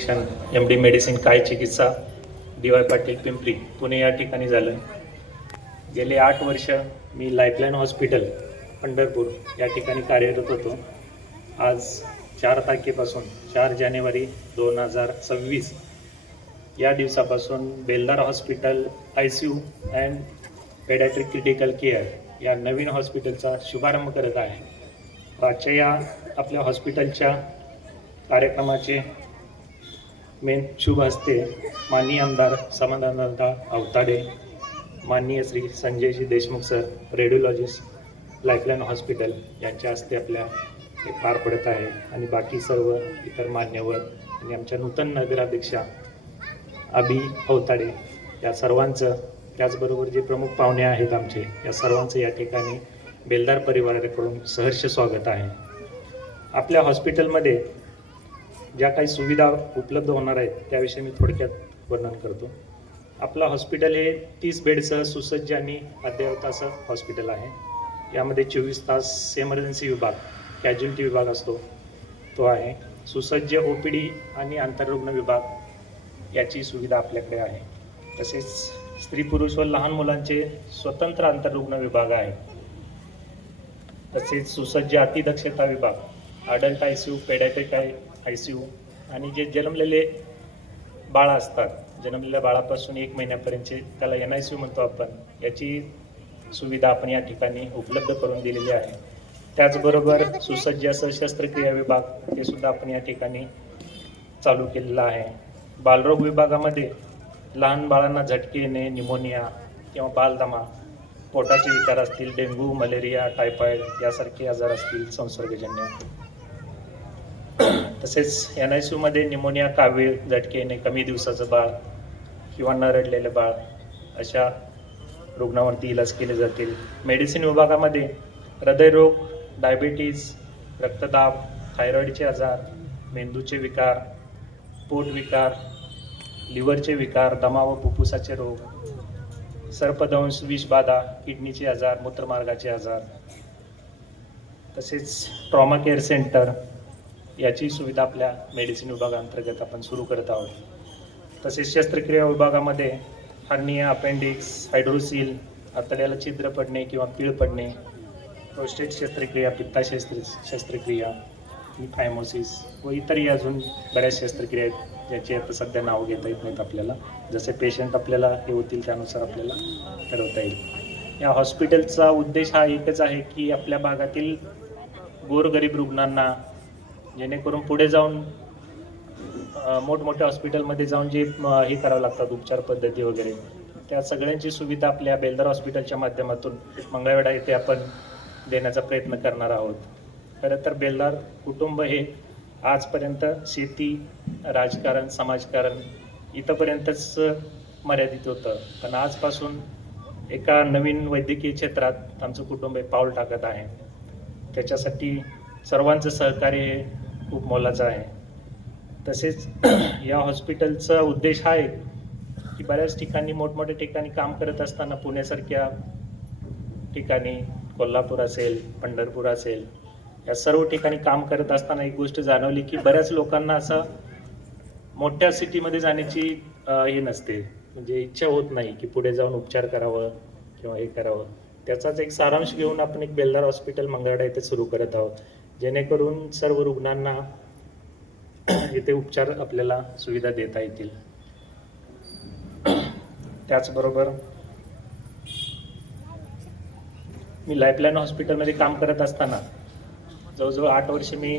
शिक्षण MD medicine काय चिकित्सा DY पाटील पिंपरी पुणे या ठिकाणी झालं. गेले 8 वर्ष मी लाईफलाईन हॉस्पिटल पंढरपूर या ठिकाणी कार्यरत होतो. आज 4 तारखेपासून 4 जानेवारी 2026 या दिवसापासून बेलदार hospital ICU and paediatric critical care या नवीन हॉस्पिटलचा शुभारंभ करत आहे. आजच्या या आपल्या हॉस्पिटलच्या कार्यक्रमाचे मेन शुभ हस्ते माननीय आमदार समाधानदादा अवताडे, माननीय श्री संजयजी Deshmukh sir, radiologist Lifeline hospital यांच्या हस्ते आपल्या हे पार पडत आहे. आणि बाकी सर्व इतर मान्यवर आणि आमच्या नूतन नगराध्यक्षा अभि अवताडे या सर्वांचं, त्याचबरोबर जे प्रमुख पाहुणे आहेत आमचे, या सर्वांचं या ठिकाणी बेलदार परिवाराकडून सहर्ष स्वागत आहे. आपल्या हॉस्पिटलमध्ये ज्या काही सुविधा उपलब्ध होणार आहेत त्याविषयी मी थोडक्यात वर्णन करतो. आपलं हॉस्पिटल हे 30 बेडसह सुसज्ज आणि अद्ययावत असं हॉस्पिटल आहे. यामध्ये 24 तास एमर्जन्सी विभाग, कॅज्युअल्टी विभाग असतो तो आहे. सुसज्ज OPD आणि आंतररुग्ण विभाग याची सुविधा आपल्याकडे आहे. तसेच स्त्री पुरुष व लहान मुलांचे स्वतंत्र आंतररुग्ण विभाग आहे. तसेच सुसज्ज अतिदक्षता विभाग, अडल्ट ICU, पेडॅट्रिक ICU आणि जे जन्मलेले बाळ असतात, जन्मलेल्या बाळापासून 1 महिन्यापर्यंतचे त्याला NICU म्हणतो आपण, याची सुविधा आपण या ठिकाणी उपलब्ध करून दिलेली आहे. त्याचबरोबर सुसज्ज असं शस्त्रक्रिया विभाग हे सुद्धा आपण या ठिकाणी चालू केलेला आहे. बालरोग विभागामध्ये लहान बाळांना झटके येणे, निमोनिया किंवा बालदमा, पोटाचे विकार असतील, डेंग्यू, मलेरिया, टायफॉइड यासारखे आजार असतील संसर्गजन्य. तसेच NICU मध्ये निमोनिया, कावीळ, झटके येणे, कमी दिवसाचं बाळ किंवा न रडलेले बाळ अशा रुग्णांवरती इलाज केले जातील. मेडिसिन विभागामध्ये हृदयरोग, डायबिटीज, रक्तदाब, थायरॉईडचे आजार, मेंदूचे विकार, पोट विकार, लिव्हरचे विकार, दमा व फुफ्फुसाचे रोग, सर्पदंश, विषबाधा, किडनीचे आजार, मूत्रमार्गाचे आजार. तसेच ट्रॉमा केअर सेंटर याची सुविधा आपल्या मेडिसिन विभागांतर्गत आपण सुरू करत आहोत. तसेच शस्त्रक्रिया विभागामध्ये हर्निया, अपेंडिक्स, हायड्रोसील, आतड्याला छिद्र पडणे किंवा पीळ पडणे, प्रोस्टेट शस्त्रक्रिया, पित्ताशस्त्र शस्त्रक्रिया, फायमोसिस व इतरही अजून बऱ्याच शस्त्रक्रिया आहेत ज्याची आता सध्या नावं घेता येत नाहीत आपल्याला. जसे पेशंट आपल्याला हे होतील त्यानुसार आपल्याला ठरवता येईल. या हॉस्पिटलचा उद्देश हा एकच आहे की आपल्या भागातील गोरगरीब रुग्णांना, जेणेकरून पुढे जाऊन मोठमोठ्या हॉस्पिटलमध्ये जाऊन जे हे करावं लागतात उपचार पद्धती वगैरे, त्या सगळ्यांची सुविधा आपल्या बेलदार हॉस्पिटलच्या माध्यमातून मंगळवेढा येथे आपण देण्याचा प्रयत्न करणार आहोत. खरं तर बेलदार कुटुंब हे आजपर्यंत शेती, राजकारण, समाजकारण इथंपर्यंतच मर्यादित होतं, पण आजपासून एका नवीन वैद्यकीय क्षेत्रात आमचं कुटुंब हे पाऊल टाकत आहे. त्याच्यासाठी सर्वांचं सहकार्य हे खूप मोलाचं आहे. तसेच या हॉस्पिटलचा उद्देश हा आहे की बऱ्याच ठिकाणी, मोठमोठ्या ठिकाणी काम करत असताना, पुण्यासारख्या ठिकाणी, कोल्हापूर असेल, पंढरपूर असेल, या सर्व ठिकाणी काम करत असताना एक गोष्ट जाणवली की बऱ्याच लोकांना असं मोठ्या सिटीमध्ये जाण्याची हे नसते, म्हणजे इच्छा होत नाही की पुढे जाऊन उपचार करावं किंवा हे करावं. त्याचाच एक सारांश घेऊन आपण एक बेलदार हॉस्पिटल मंगळवेढा येथे सुरू करत आहोत, जेणेकरून सर्व रुग्णांना इथे उपचार आपल्याला सुविधा देता येतील. त्याचबरोबर मी लाईफलाईन हॉस्पिटलमध्ये काम करत असताना जवळजवळ 8 वर्ष मी